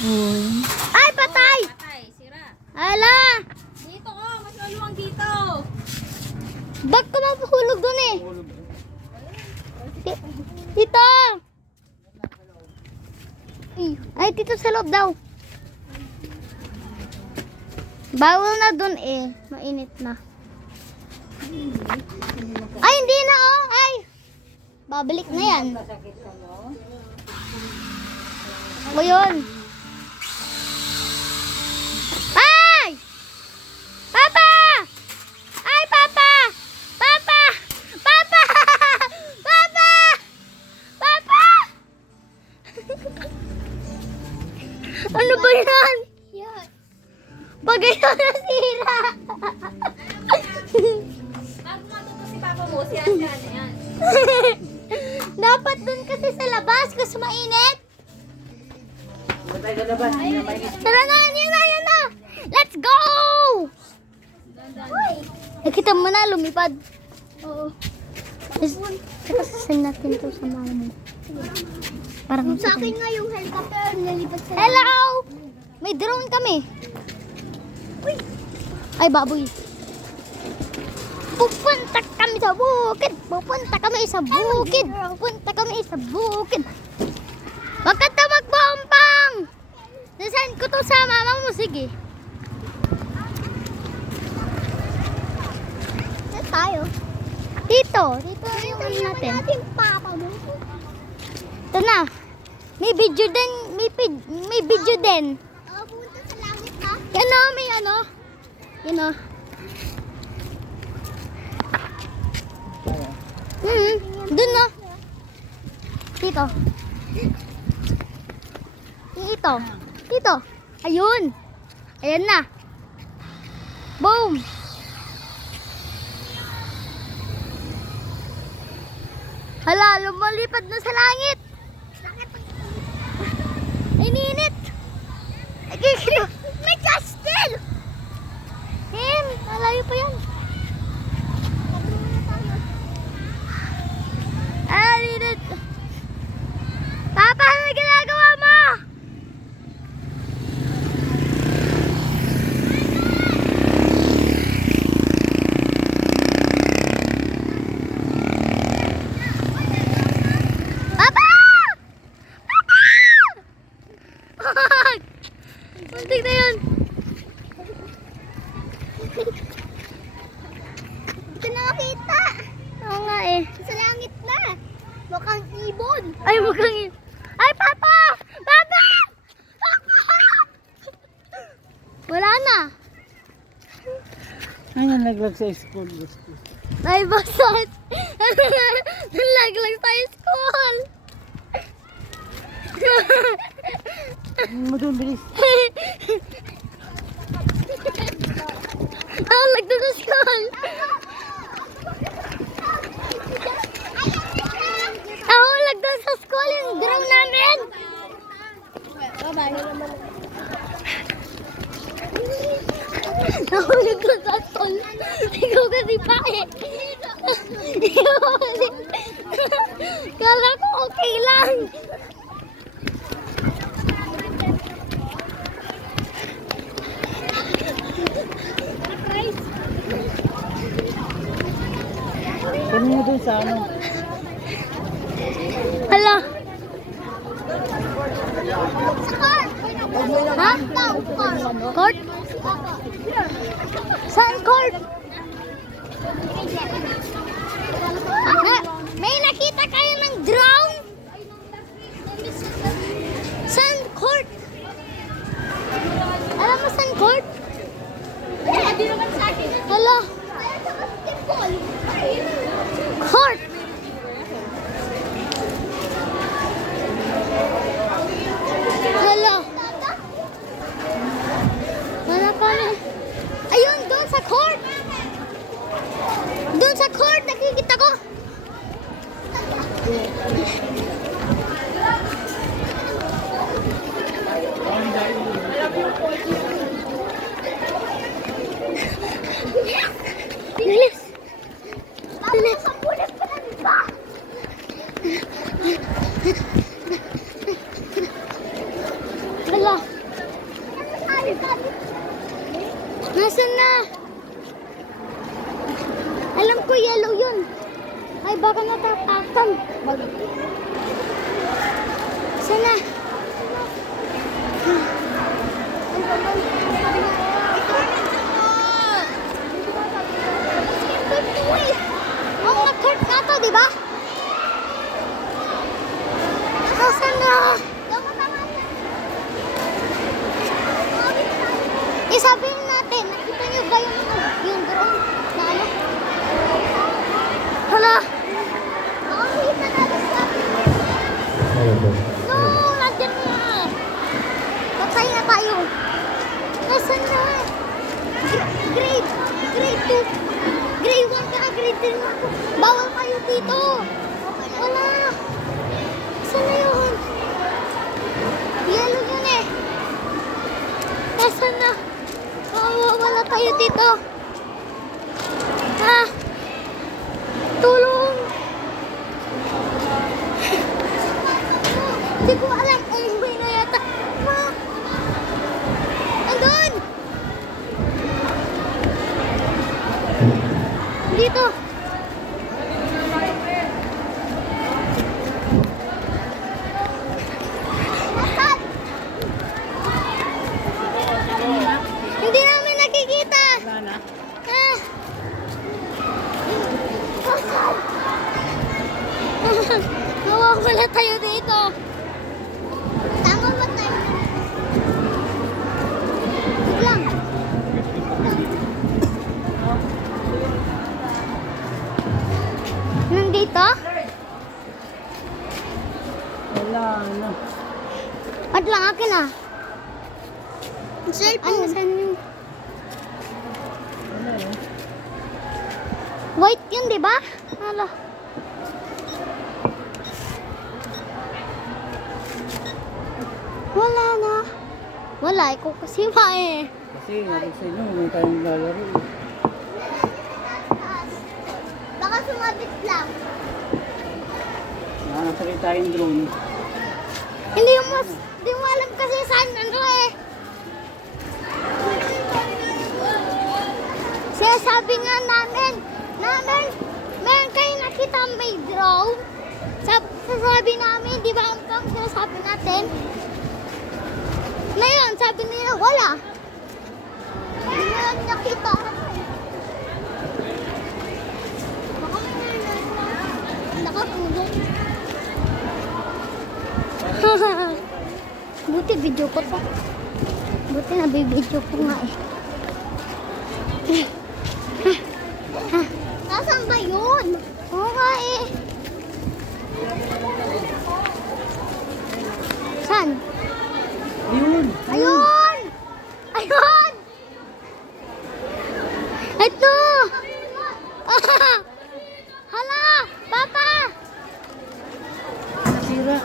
Uy. Ay, patay! Patay, sira. Ala! Dito ko, mas maluwang dito. Ba't ko mapuhulog dun eh? Dito! Ay, dito sa loob daw. Bawal na dun eh. Mainit na. Ay, hindi na oh. Ay! Babalik na yan. O yun. Ay! Papa! Ay, Papa! Papa! Papa! Papa! Papa! Ano ba yan? Bagay na nasira. Bago matuto si Papa mo, siyan yan. Dapat dun kasi sa labas kasi mainit. Tara na, yan na. Let's go! Nakita mo na, lumipad. Oo. Sasasend natin to sa mama mo. Parang Sa akin nga yung helicopter, nalipad sa... Hello! May drone kami. Ay, baboy. Pupunta kami sa bukid. Pupunta kami sa bukid. Pupunta kami sa bukid. Wag ka ta magbombang. Nasaan ko to sa mama mo? Sige. Saan tayo? Dito. Dito yung ano natin. Papa mo. Ito na. May video din. May video din. Punta sa langit ha? Yan o, may ano. Yan o. Dun no. Dito. Dito. Dito. Ayun. Ayan na. Boom. Hala, lumalipad na sa langit. Ay, ninit. May castle. Malayo pa yan. Ah, ninit. Papa, ano ginagawa mo? Papa! Papa! Muntik na yun. Ito na nakita. Oo nga eh. Sa langit na. Mukhang ibon. Ay, mukhang yun. Ay, Papa! Papa! Papa! Wala na. Ano naglag sa school? Ay, basot. Nalaglag sa school. Mo doon, bilis. Nalaglag sa school. Ako lagdag sa school yung drum namin. Nahulog ko sa school. Ikaw kasi pa eh. Ikaw kasi. Kala ko okay lang. Kunin mo doon sa ano. Hala. Ha? Court? Saan court? Ah, may nakita kayo ng drone? Saan court? Alam mo saan court? Hindi naman sa akin. Hala. Court. Hala. Wala pa na. Ayun, doon sa court. Doon sa court, nakikita ko. Hala. Nasaan na? Alam ko yellow yun. Ay, baka natatakam. Sana. Oh, nag-hurt na to, di ba? Nasaan na? Isabihin natin, nakita niyo ba yung drone na ano? Hala! Nakakita natin sa no, nandiyan na! Patay na tayo! Nasaan na? Grade 2! Grade 1 ka, grade 3 na ako! Bawal kayo dito! Wala! Saan na yun? Yellow yun eh! Nasaan na? Wala tayo dito. Ha? Tulong! Hindi ko alam. Umuwi na yata. Ma! Andun! Dito. Hindi namin nakikita. Wala na. Ah. Nawawala tayo dito. Tama ba tayo? Wait lang. Nandito? Wala na. At lang akin ah. Ano saan yung... Wala eh. White yun, di ba? Hala. Wala na. Wala, ikaw kasi ba eh. Kasi nabig sa inyo, may tayong lalaro eh. Baka sumabit lang. Nakakasakit tayong drone. Hindi mo alam kasi saan ano eh. Sabi nga namin, meron kayo nakita may drone. Sabi namin, di ba ang sinasabi natin? Ngayon, sabi nila, wala. Hindi na lang nakita. Baka may nakatulong. Buti video ko to. Buti nabibidyo ko nga eh. Nasaan ba yun? Oo nga eh. Saan? Ayun! Ayun! Ayun! Ito! Hala! Papa! Nasira!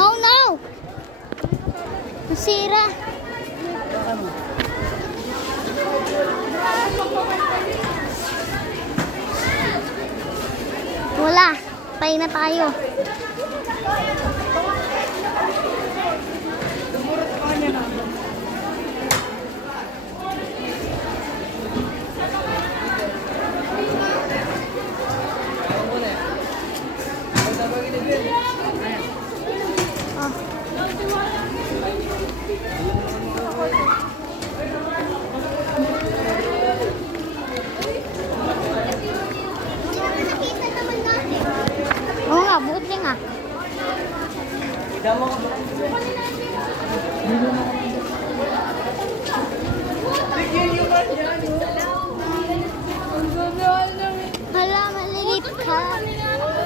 Oh no! Nasira. Baka mo. Wala. Patay na tayo. Nakita naman natin. Oo nga, buti nga. Hala, malilit ka.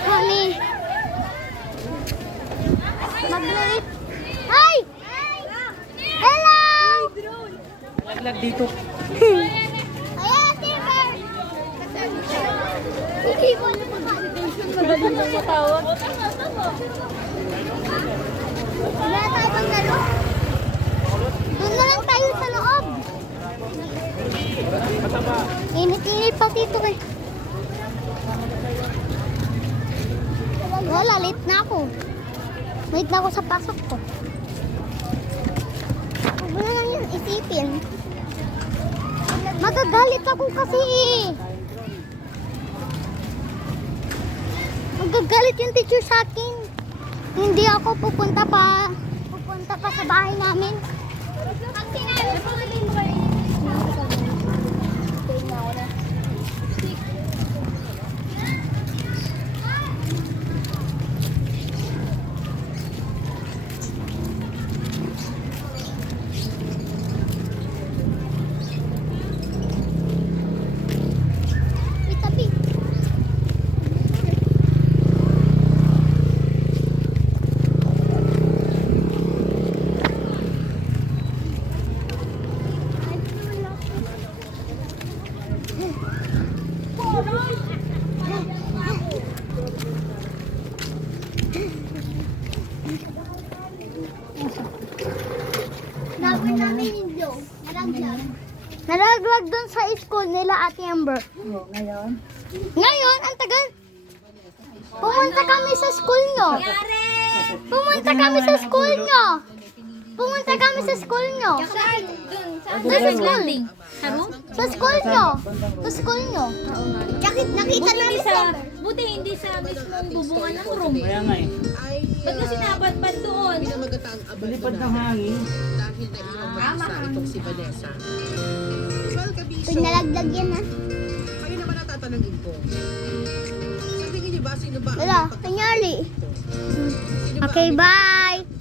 Honey. Maglilit. Hi! Hello! Laglag dito. Ayan, Timber! Hindi mo alam kung Magaling lang matawag. wala tayo pang laro. Doon na lang tayo sa loob. Init-init pa dito eh. Wala, late na ako. Late na ako sa pasok ko. ngipin. Magagalit ako kasi. Magagalit yung teacher sa akin. Hindi ako pupunta pa sa bahay namin. Pag sinabi mo May tabi. Laban namin yung Joe. Naraglag. Naraglag dun sa school nila, Ate Amber. Oh, ngayon. Ngayon, ang tagal. Pumunta kami sa school nyo. Pumunta kami sa school nyo. Pumunta kami sa school nyo. Sa school. Sa school nyo. Sa school nyo. Nakita namin sa... Buti hindi sa mismong bubungan ng room. Kaya nga eh. Ba't kasi napadpad doon? Pinamagatang Balipad ng hangin. dahil nailang mag-isa itong si Vanessa. Well, Kabisyo, Pag nalaglag yan, ha. kayo naman ang tatanungin ko. Sa tingin niyo ba, sino ba ang Wala, may kanyari. pagkakataon? Sino ba ang Okay, may bye.